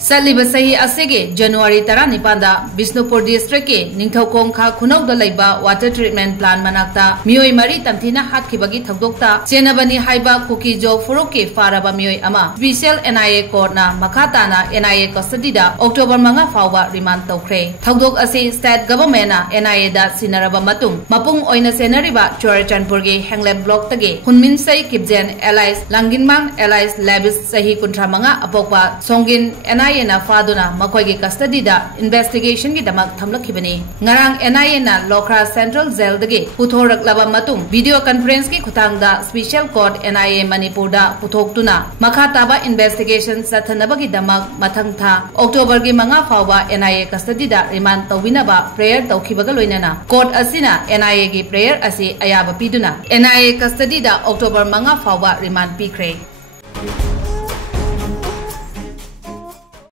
Saliba sahi asege January tara nipanda Bisnupur district ke Ningthou Kha-Khunou da laiba water treatment plant manakta Meeoi mari tamthina Hatkhibagi thakdokta Chenaba ni haiba kuki jo furuk ke faraba Meeoi ama special NIA court na makhatana NIA custody da October manga Faoba Remand tawkhre thakdok ase state government na NIA da sinaraba matung mapung oina senariba Chorachandpur ge Hanglem block tage Hunmin sai Kipjen allies Langinmang allies labis sahi kuntra manga apokpa songin NIA na faduna makoi ge custody da investigation gi damak thamlakhibani ngarang NIA na Lokra Central Jail dage puthorak laba matung video conference ki khutang da special court NIA Manipur da puthoktuna makha taba investigation sathanaba gi damak mathang tha October gi manga Faoba NIA custody da remand tawinaba prayer tawkhibaga loinana court asina NIA gi prayer asi ayaba piduna NIA custody da October manga Faoba remand Pikhre